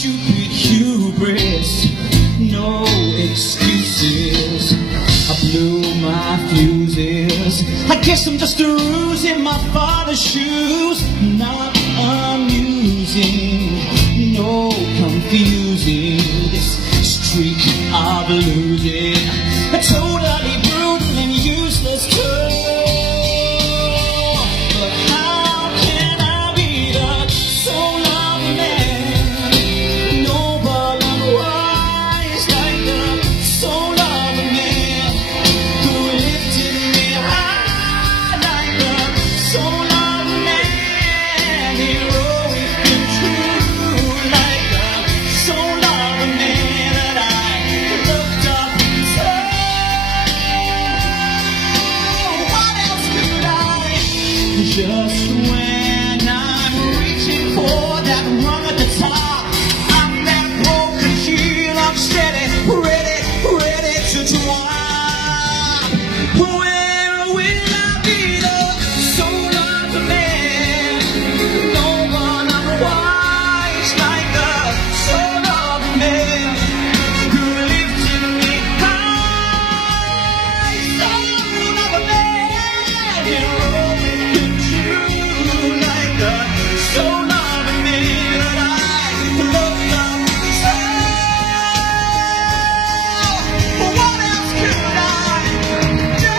Stupid hubris, no excuses. I blew my fuses. I guess I'm just a ruse in my father's shoes. Not amusing, no confusing. This streak of losing, a totally brutal and useless tool. But how can I be the soul of a man? Noble and wise like the soul of a man, who lifted me high like the soul of a man, heroic and true like the soul of a man that I looked up to. What else could I? Just when I'm reaching for that rung at the top, I'm that broken heel, I'm steady, ready to drop. Where will I be the soul of a man? No one otherwise like the soul of a man, who lifted me high. Soul of a man, heroic and true like the soul of a man that I looked up to. What else could I do?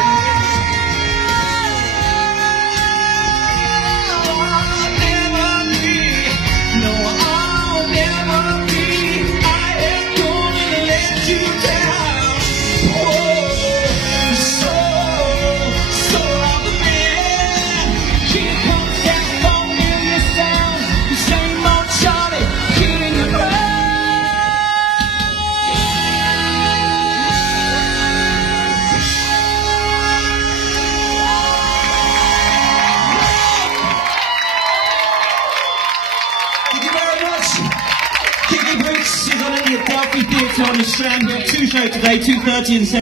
I'll never be, no, I'll never be. I am gonna let you down. Soul of a man. Here comes that familiar sound, the same old Charlie hitting the ground. Thank you very much. Kiki Boots is on at the Adelphi Theatre on the Strand. We have two shows today, 2:30 and 7.